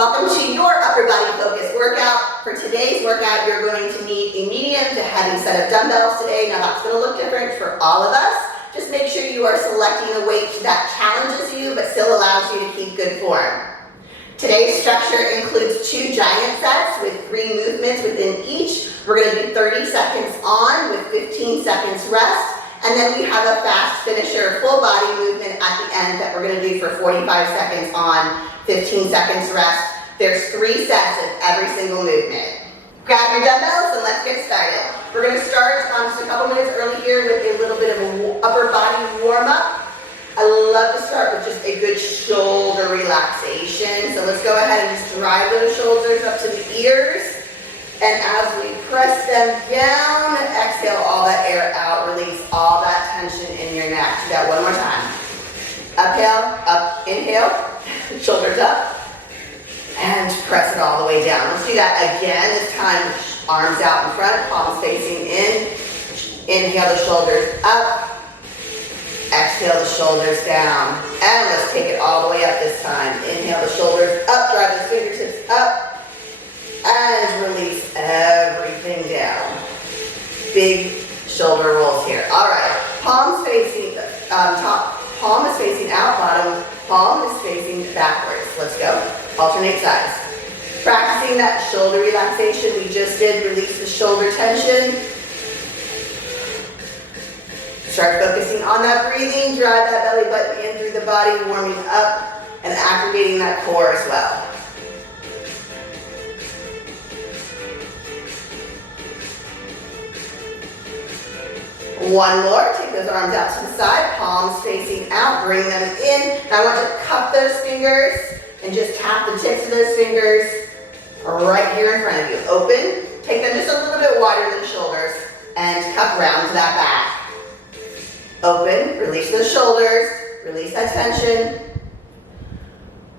Welcome to your upper body focus workout. For today's workout, you're going to need a medium to heavy set of dumbbells today. Now that's going to look different for all of us. Just make sure you are selecting a weight that challenges you but still allows you to keep good form. Today's structure includes 2 giant sets with 3 movements within each. We're going to do 30 seconds on with 15 seconds rest. And then we have a fast finisher full body movement at the end that we're going to do for 45 seconds on, 15 seconds rest. There's 3 sets of every single movement. Grab your dumbbells and let's get started. We're going to start just a couple minutes early here with a little bit of an upper body warm up. I love to start with just a good shoulder relaxation. So let's go ahead and just drive those shoulders up to the ears. And as we press them down, exhale all that air out, release all that tension in your neck. Do that one more time. Uphill, up, inhale, shoulders up, and press it all the way down. Let's do that again. This time, arms out in front, palms facing in. Inhale the shoulders up, exhale the shoulders down. And let's take it all the way up this time. Inhale the shoulders up, drive the fingertips up. And release everything down. Big shoulder rolls here. All right, palms facing top. Palm is facing out, bottom palm is facing backwards. Let's go. Alternate sides. Practicing that shoulder relaxation we just did. Release the shoulder tension. Start focusing on that breathing. Drive that belly button in through the body, warming up and activating that core as well. One more, take those arms out to the side, palms facing out, bring them in. Now I want you to cup those fingers and just tap the tips of those fingers right here in front of you. Open, take them just a little bit wider than shoulders and cup round to that back. Open, release those shoulders, release that tension.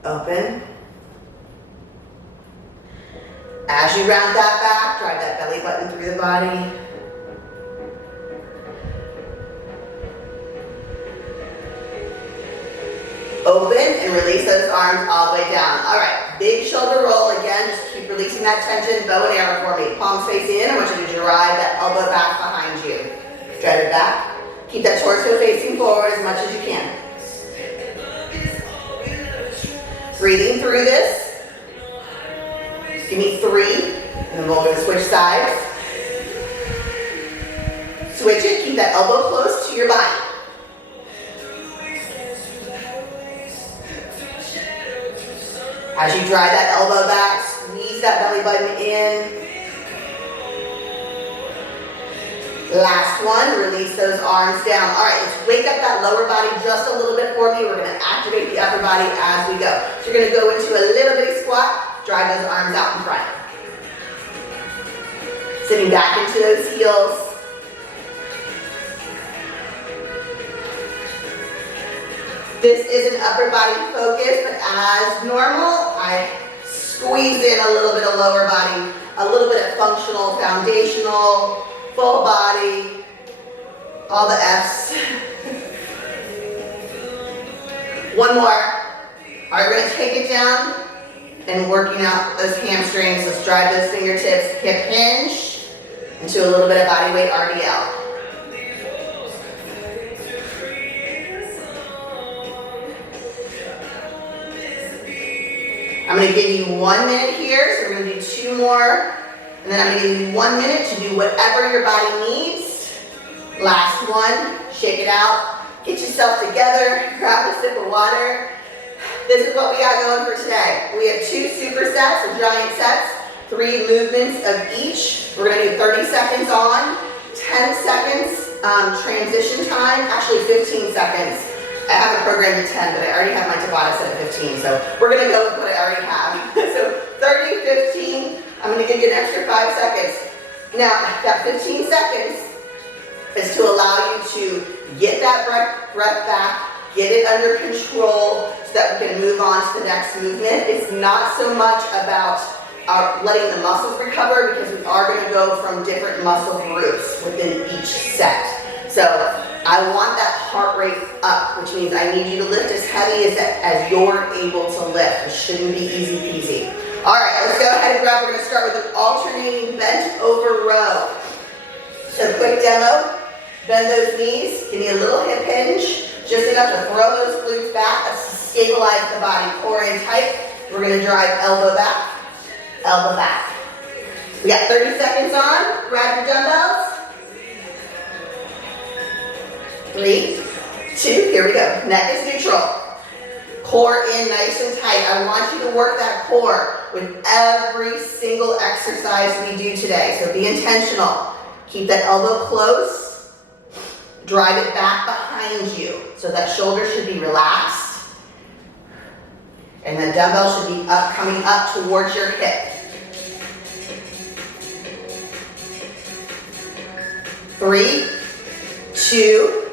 Open. As you round that back, drive that belly button through the body. Open and release those arms all the way down. All right, big shoulder roll. Again, just keep releasing that tension. Bow and arrow for me. Palms facing in. I want you to drive that elbow back behind you. Drive it back. Keep that torso facing forward as much as you can. Breathing through this. Give me 3. And then we're going to switch sides. Switch it. Keep that elbow close to your body. As you drive that elbow back, squeeze that belly button in. Last one, release those arms down. All right, let's wake up that lower body just a little bit for me. We're gonna activate the upper body as we go. So you're gonna go into a little bitty squat, drive those arms out in front. Sitting back into those heels. This is an upper body focus, but as normal, I squeeze in a little bit of lower body, a little bit of functional, foundational, full body, all the F's. One more. All right, we're gonna take it down and working out those hamstrings. Let's drive those fingertips, hip hinge, into a little bit of body weight RDL. I'm going to give you 1 minute here, so we're going to do 2 more, and then I'm going to give you 1 minute to do whatever your body needs. Last one, shake it out, get yourself together, grab a sip of water. This is what we got going for today. We have 2 supersets or giant sets, 3 movements of each. We're going to do 30 seconds on, 10 seconds transition time, actually 15 seconds. I have it programmed to 10, but I already have my Tabata set at 15, so we're going to go with what I already have. So 30, 15, I'm going to give you an extra 5 seconds. Now, that 15 seconds is to allow you to get that breath back, get it under control so that we can move on to the next movement. It's not so much about letting the muscles recover because we are going to go from different muscle groups within each set. So I want that heart rate up, which means I need you to lift as heavy as you're able to lift. It shouldn't be easy peasy. second rep, we're gonna start with an alternating bent over row. So quick demo, bend those knees, give me a little hip hinge, just enough to throw those glutes back. That's to stabilize the body, core in tight. We're gonna drive elbow back, elbow back. We got 30 seconds on, grab your dumbbells. 3, 2, here we go. Neck is neutral. Core in nice and tight. I want you to work that core with every single exercise we do today. So be intentional. Keep that elbow close. Drive it back behind you. So that shoulder should be relaxed. And the dumbbell should be up, coming up towards your hip. 3, 2,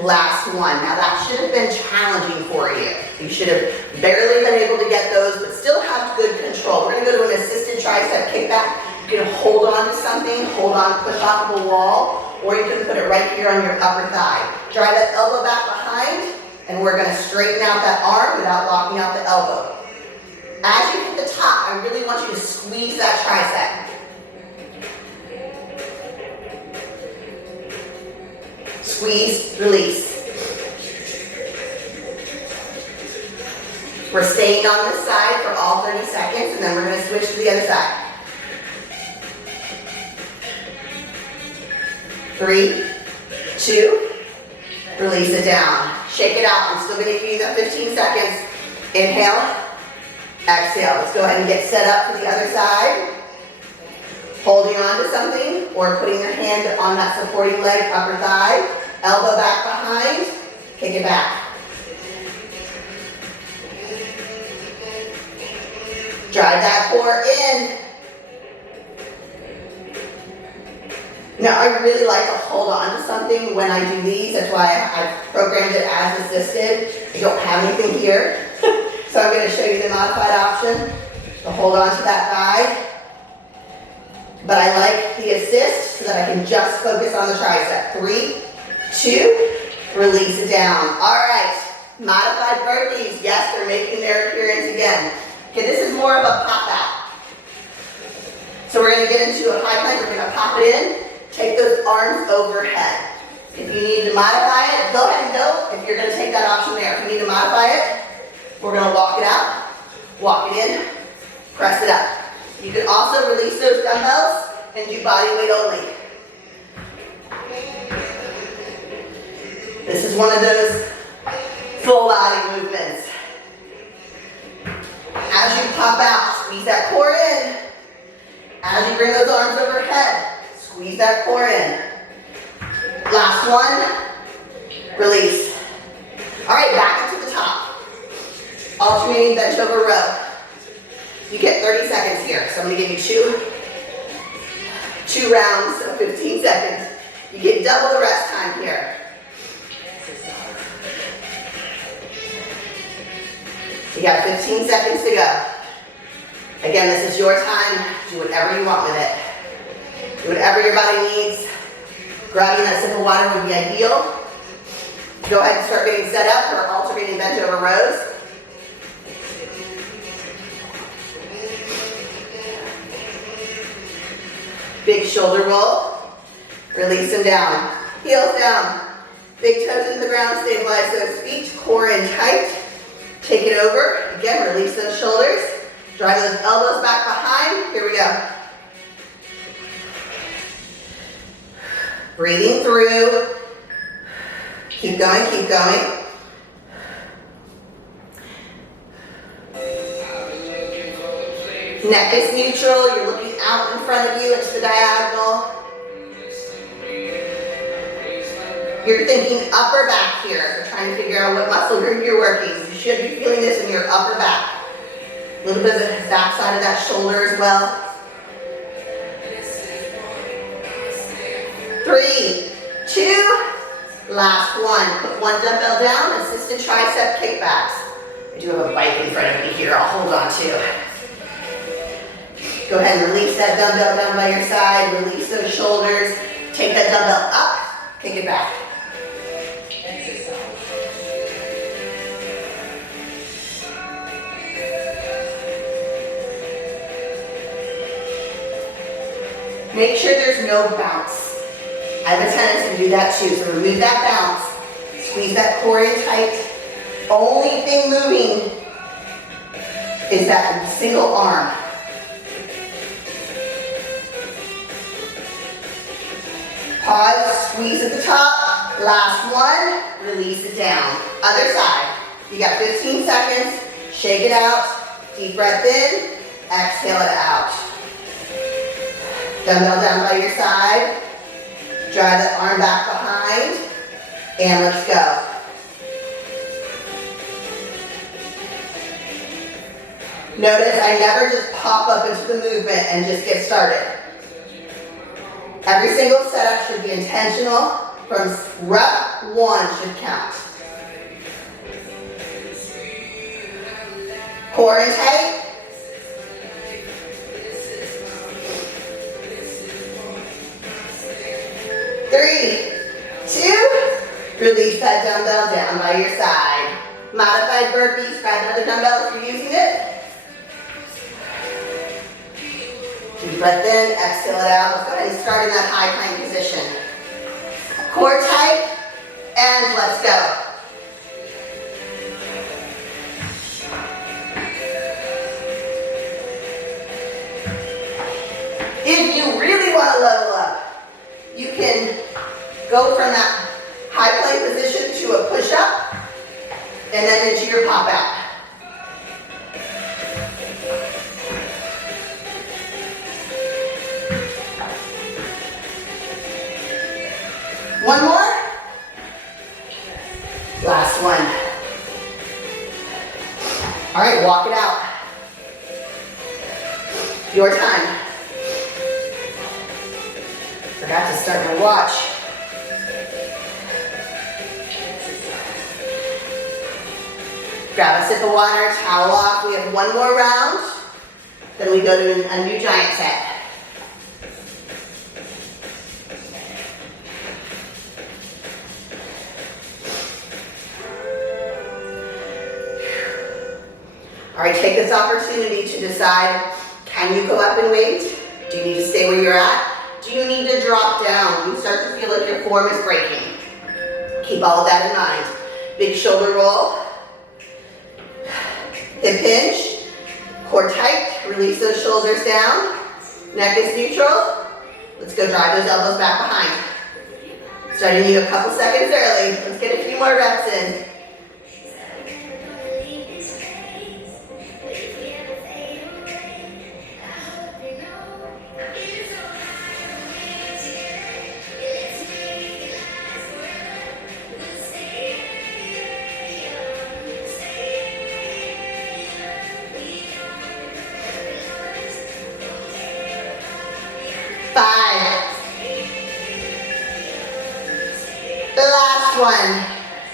last one. Now that should have been challenging for you. You should have barely been able to get those, but still have good control. We're gonna go to an assisted tricep kickback. You can hold on to something, hold on, push off of a wall, or you can put it right here on your upper thigh. Drive that elbow back behind, and we're gonna straighten out that arm without locking out the elbow. As you hit the top, I really want you to squeeze that tricep. Squeeze, release. We're staying on this side for all 30 seconds, and then we're going to switch to the other side. 3, 2, release it down. Shake it out. I'm still going to give you that 15 seconds. Inhale, exhale. Let's go ahead and get set up for the other side. Holding on to something or putting your hand on that supporting leg, upper thigh, elbow back behind, kick it back. Drive that core in. Now I really like to hold on to something when I do these. That's why I've programmed it as assisted. I don't have anything here. So I'm going to show you the modified option. So hold on to that thigh. But I like the assist so that I can just focus on the tricep. 3, 2, release it down. All right, modified burpees. Yes, they're making their appearance again. Okay, this is more of a pop out. So we're gonna get into a high plank. We're gonna pop it in, take those arms overhead. If you need to modify it, go ahead and go. If you're gonna take that option there. If you need to modify it, we're gonna walk it out, walk it in, press it up. You can also release those dumbbells and do body weight only. This is one of those full body movements. As you pop out, squeeze that core in. As you bring those arms overhead, squeeze that core in. Last one, release. All right, back into the top. Alternating bench over row. You get 30 seconds here, so I'm gonna give you two rounds of 15 seconds. You get double the rest time here. You got 15 seconds to go. Again, this is your time. Do whatever you want with it. Do whatever your body needs. Grabbing that sip of water would be ideal. Go ahead and start getting set up for alternating bench over rows. Big shoulder roll. Release them down. Heels down. Big toes into the ground. Stabilize those feet. Core in tight. Take it over. Again, release those shoulders. Drive those elbows back behind. Here we go. Breathing through. Keep going, keep going. Neck is neutral. You're looking out in front of you. It's the diagonal. You're thinking upper back here. So trying to figure out what muscle group you're working. You should be feeling this in your upper back. A little bit of the back side of that shoulder as well. 3, 2, last one. Put one dumbbell down, assisted tricep kickbacks. I do have a bike in front of me here I'll hold on to. Go ahead and release that dumbbell down by your side. Release those shoulders. Take that dumbbell up, kick it back. Make sure there's no bounce. I have a tendency to do that too, so remove that bounce. Squeeze that core in tight. Only thing moving is that single arm. Pause, squeeze at the top. Last one, release it down. Other side. You got 15 seconds. Shake it out. Deep breath in. Exhale it out. Dumbbell down by your side. Drive that arm back behind. And let's go. Notice I never just pop up into the movement and just get started. Every single setup should be intentional. From rep 1 should count. Core in tight. Three, two, release that dumbbell down by your side. Modified burpees, grab another dumbbell if you're using it. Deep breath in, exhale it out. Let's go ahead and start in that high plank position. Core tight, and let's go. If you really want to level up, you can go from that high plank position to a push-up, and then into your pop-out. One more. Last one. All right, walk it out. Your time. Forgot to start my watch. Grab a sip of water, towel off. We have one more round. Then we go to a new giant set. All right, take this opportunity to decide, can you go up in weight? Do you need to stay where you're at? Do you need to drop down? You start to feel like your form is breaking. Keep all of that in mind. Big shoulder roll. Hip hinge. Core tight. Release those shoulders down. Neck is neutral. Let's go drive those elbows back behind. Starting you a couple seconds early. Let's get a few more reps in. One.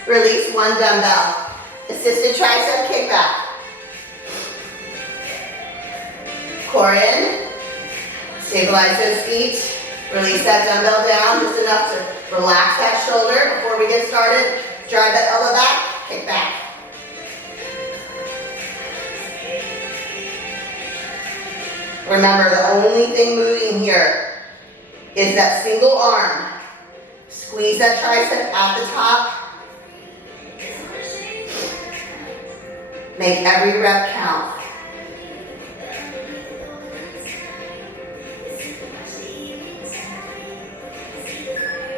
Release one dumbbell. Assisted tricep kickback. Core in. Stabilize those feet. Release that dumbbell down just enough to relax that shoulder before we get started. Drive that elbow back. Kick back. Remember, the only thing moving here is that single arm. Squeeze that tricep at the top. Make every rep count.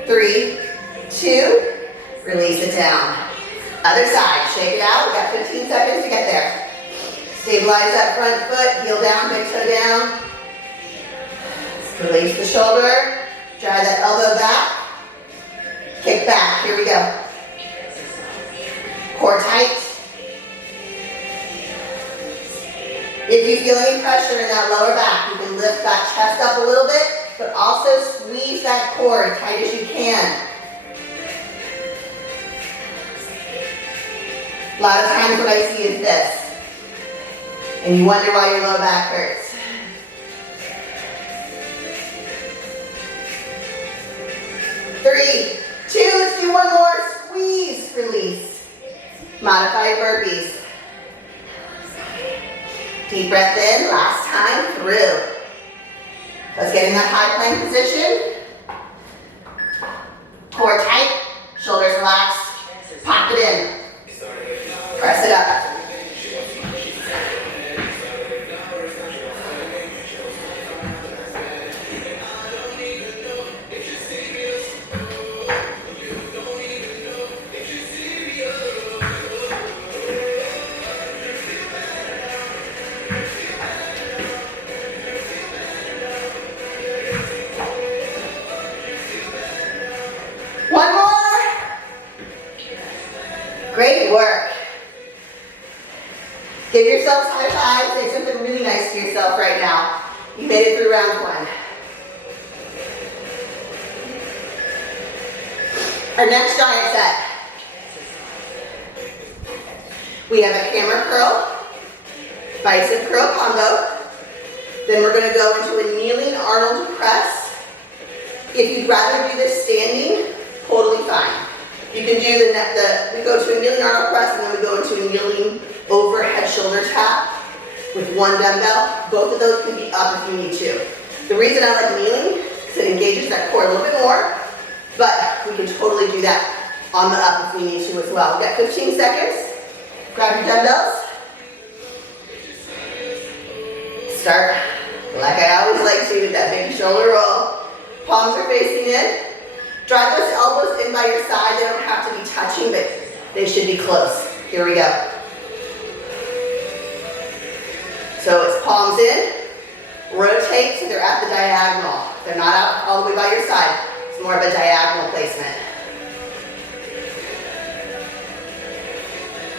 Three, two, release it down. Other side, shake it out. We got 15 seconds to get there. Stabilize that front foot, heel down, big toe down. Release the shoulder, drive that elbow back. Kick back, here we go. Core tight. If you feel any pressure in that lower back, you can lift that chest up a little bit, but also squeeze that core as tight as you can. A lot of times what I see is this, and you wonder why your low back hurts. Three, two, let's do one more. Squeeze, release. Modified burpees. Deep breath in, last time through. Let's get in that high plank position. Core tight, shoulders relaxed, pop it in. Press it up. One more. Great work. Give yourself high fives. Say something really nice to yourself right now. You made it through round one. Our next giant set. We have a hammer curl, bicep curl combo. Then we're going to go into a kneeling Arnold press. If you'd rather do this standing, totally fine. You can do we go to a kneeling Arnold press and then we go into a kneeling overhead shoulder tap with one dumbbell. Both of those can be up if you need to. The reason I like kneeling is it engages that core a little bit more, but we can totally do that on the up if we need to as well. We've got 15 seconds. Grab your dumbbells. Start like I always like to with that big shoulder roll. Palms are facing in. Drive those elbows in by your side. They don't have to be touching, but they should be close. Here we go. So it's palms in. Rotate so they're at the diagonal. They're not out all the way by your side. It's more of a diagonal placement.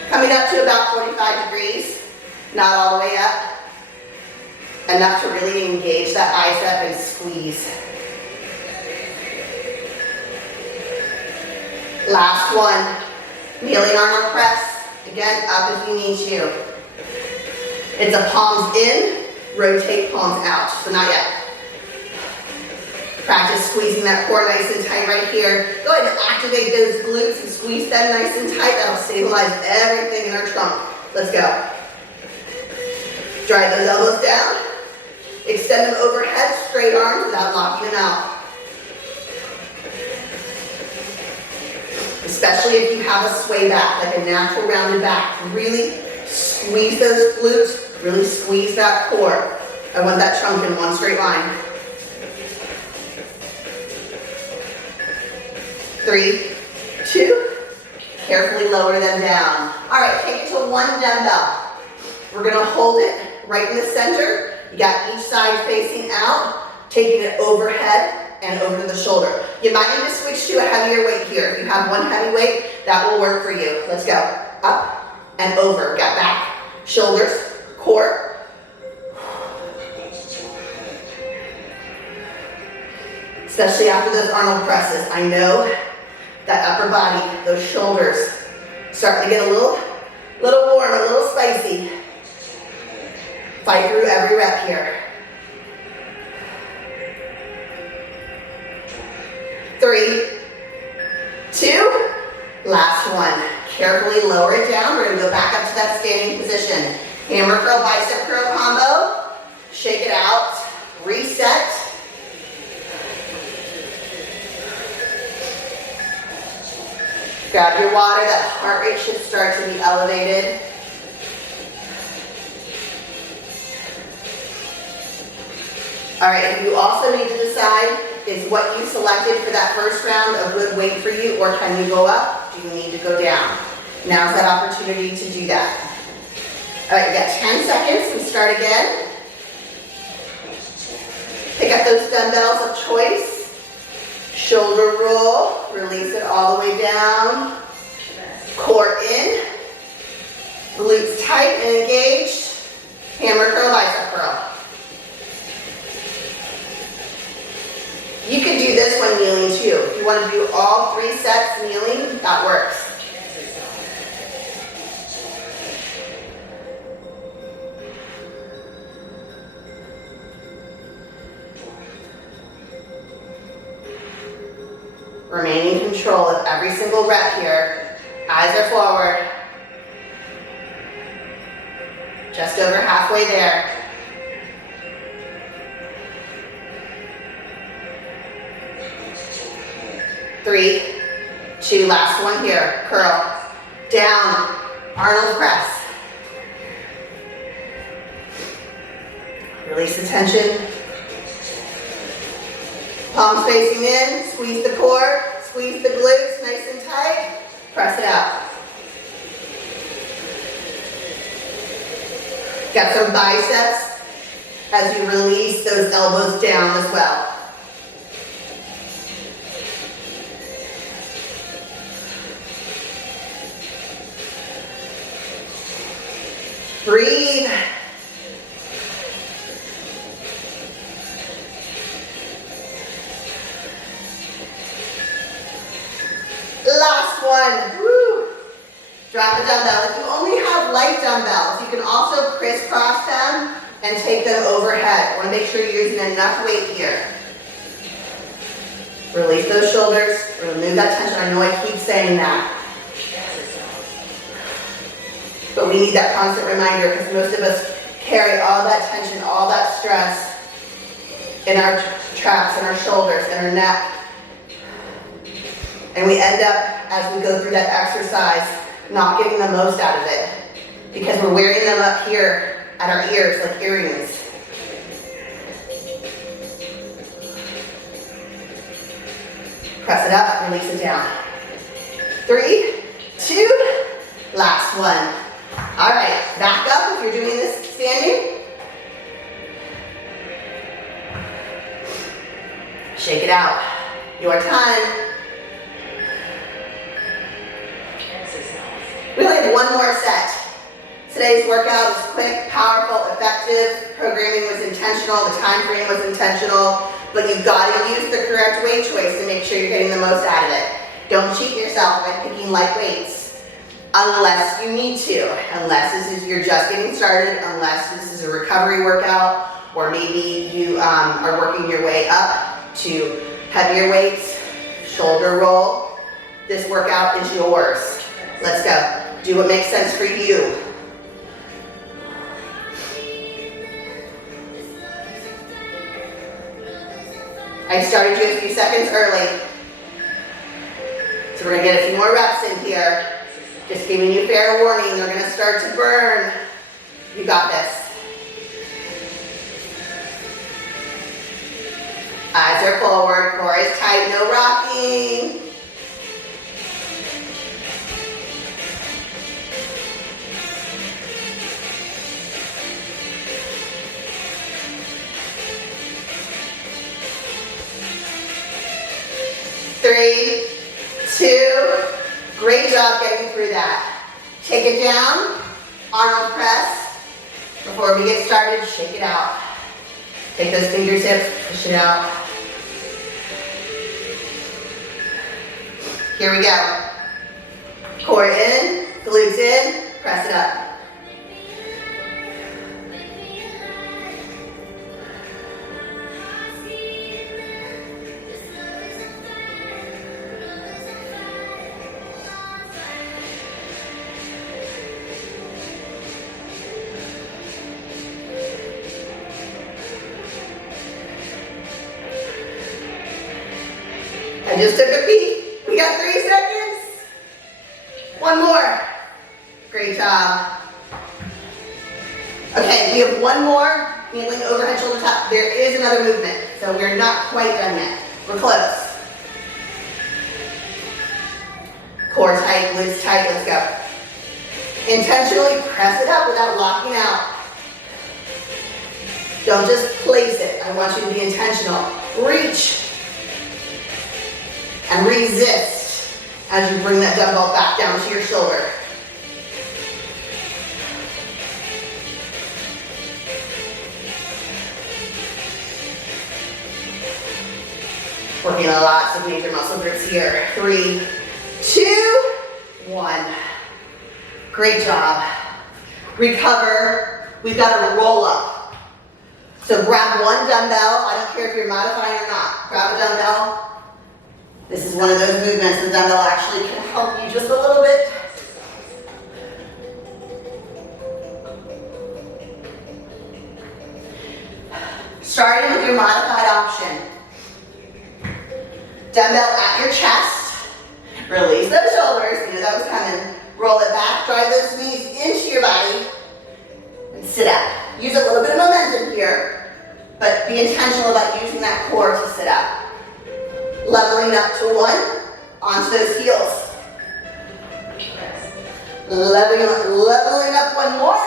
Coming up to about 45 degrees. Not all the way up. Enough to really engage that bicep and squeeze. Last one, kneeling Arnold press. Again, up if you need to. It's a palms in, rotate palms out. So not yet. Practice squeezing that core nice and tight right here. Go ahead and activate those glutes and squeeze them nice and tight. That'll stabilize everything in our trunk. Let's go. Drive those elbows down. Extend them overhead, straight arms without locking them out. Especially if you have a sway back, like a natural rounded back. Really squeeze those glutes, really squeeze that core. I want that trunk in one straight line. 3, 2, carefully lower them down. All right, take it to one dumbbell. We're gonna hold it right in the center. You got each side facing out, taking it overhead and over to the shoulder. You might need to switch to a heavier weight here. If you have one heavy weight, that will work for you. Let's go. Up and over. Got back, shoulders, core. Especially after those Arnold presses. I know that upper body, those shoulders, starting to get a little warm, a little spicy. Fight through every rep here. 3, 2, last one. Carefully lower it down. We're gonna go back up to that standing position. Hammer curl, bicep curl combo. Shake it out, reset. Grab your water, that heart rate should start to be elevated. All right, and you also need to decide, is what you selected for that first round a good weight for you, or can you go up? Do you need to go down? Now's that opportunity to do that. All right, you got 10 seconds, we start again. Pick up those dumbbells of choice. Shoulder roll, release it all the way down. Core in, glutes tight and engaged. Hammer curl, bicep curl. You can do this one kneeling too. If you want to do all 3 sets kneeling, that works. Remain in control of every single rep here. Eyes are forward. Just over halfway there. 3, 2, last one here, curl. Down, Arnold press. Release the tension. Palms facing in, squeeze the core, squeeze the glutes nice and tight, press it out. Got some biceps as you release those elbows down as well. Breathe. Last one. Woo. Drop the dumbbell. If you only have light dumbbells, you can also crisscross them and take them overhead. Want to make sure you're using enough weight here. Release those shoulders. Remove that tension. I know I keep saying that. But we need that constant reminder because most of us carry all that tension, all that stress in our traps, in our shoulders, in our neck. And we end up, as we go through that exercise, not getting the most out of it because we're wearing them up here at our ears like earrings. Press it up, release it down. 3, 2, last one. All right, back up if you're doing this standing. Shake it out. Your time. We only have one more set. Today's workout is quick, powerful, effective. Programming was intentional, the time frame was intentional, but you've got to use the correct weight choice to make sure you're getting the most out of it. Don't cheat yourself by picking light weights unless you need to, unless you're just getting started, unless this is a recovery workout, or maybe you are working your way up to heavier weights, shoulder roll. This workout is yours. Let's go. Do what makes sense for you. I started you a few seconds early. So we're gonna get a few more reps in here. Just giving you fair warning, they're gonna start to burn. You got this. Eyes are forward, core is tight, no rocking. Three, 2, great job getting through that. Take it down, Arnold press. Before we get started, shake it out. Take those fingertips, push it out. Here we go. Core in, glutes in, press it up. I just took a peek. We got 3 seconds. One more. Great job. Okay, we have one more. Kneeling overhead shoulder tap. There is another movement, so we're not quite done yet. We're close. Core tight, glutes tight. Let's go. Intentionally press it up without locking out. Don't just place it. I want you to be intentional. Reach. And resist as you bring that dumbbell back down to your shoulder. Working on lots of major muscle groups here. 3, 2, 1. Great job. Recover. We've got a roll up. So grab one dumbbell. I don't care if you're modifying or not. Grab a dumbbell. This is one of those movements the dumbbell actually can help you just a little bit. Starting with your modified option. Dumbbell at your chest. Release those shoulders, you know that was coming. Roll it back, drive those knees into your body, and sit up. Use a little bit of momentum here, but be intentional about using that core to sit up. Leveling up to one, onto those heels. Leveling up one more,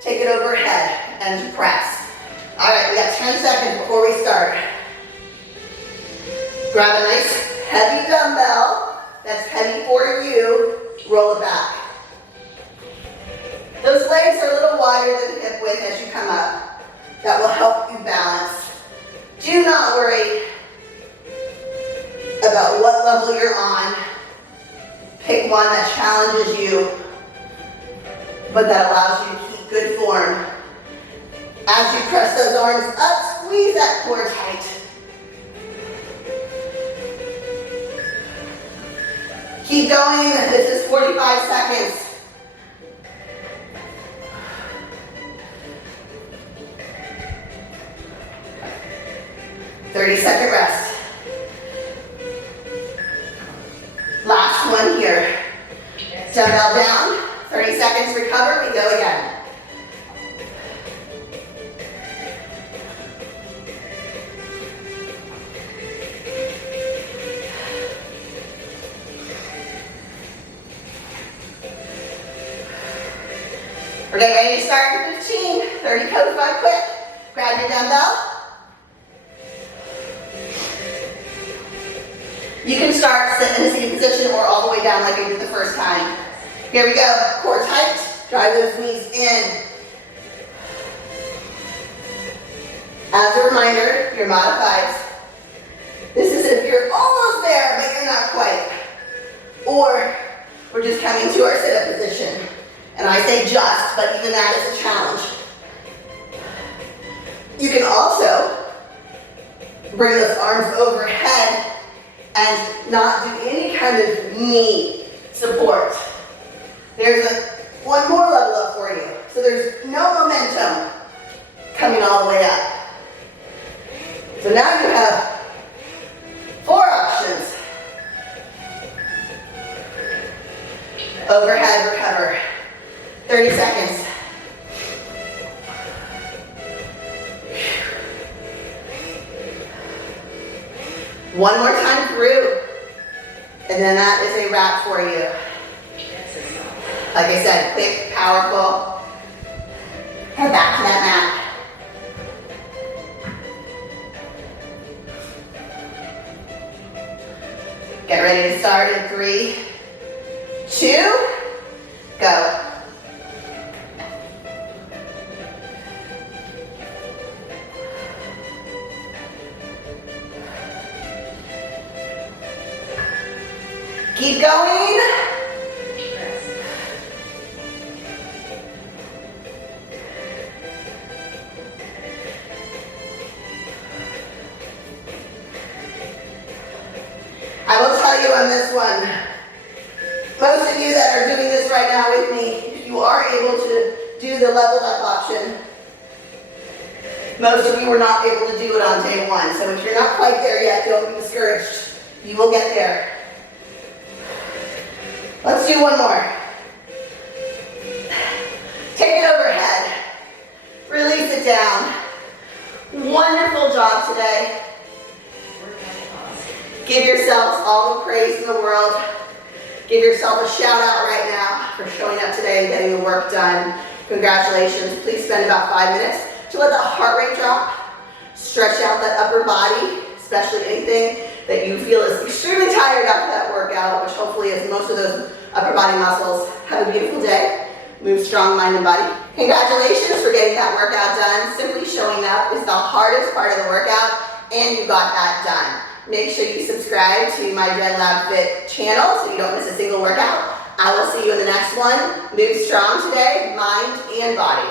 take it overhead and press. All right, we got 10 seconds before we start. Grab a nice heavy dumbbell that's heavy for you, roll it back. Those legs are a little wider than hip width as you come up. That will help you balance. Do not worry about what level you're on. Pick one that challenges you, but that allows you to keep good form. As you press those arms up, squeeze that core tight. Keep going, this is 45 seconds. Second rest. Last one here. Dumbbell down, 30 seconds recover, we go again. We're getting ready to start in 15, 30 codes by quick. Grab your dumbbell. You can start in a seated position or all the way down like I did the first time. Here we go, core tight, drive those knees in. As a reminder, your modifieds. This is if you're almost there, but you're not quite. Or we're just coming to our sit-up position. And I say just, but even that is a challenge. You can also bring those arms overhead and not do any kind of knee support. There's one more level up for you. So there's no momentum coming all the way up. So now you have 4 options. Overhead, recover. 30 seconds. One more time through, and then that is a wrap for you. Like I said, quick, powerful. Head back to that mat. Get ready to start in 3, 2, go. Keep going. I will tell you on this one, most of you that are doing this right now with me, if you are able to do the leveled up option, most of you were not able to do it on day 1. So if you're not quite there yet, don't be discouraged. You will get there. Let's do one more. Take it overhead. Release it down. Wonderful job today. Give yourselves all the praise in the world. Give yourself a shout out right now for showing up today and getting the work done. Congratulations. Please spend about 5 minutes to let that heart rate drop. Stretch out that upper body, especially anything that you feel is extremely tired after that workout, which hopefully is most of those upper body muscles. Have a beautiful day. Move strong, mind and body. Congratulations for getting that workout done. Simply showing up is the hardest part of the workout, and you got that done. Make sure you subscribe to my Gen Lab Fit channel so you don't miss a single workout. I will see you in the next one. Move strong today, mind and body.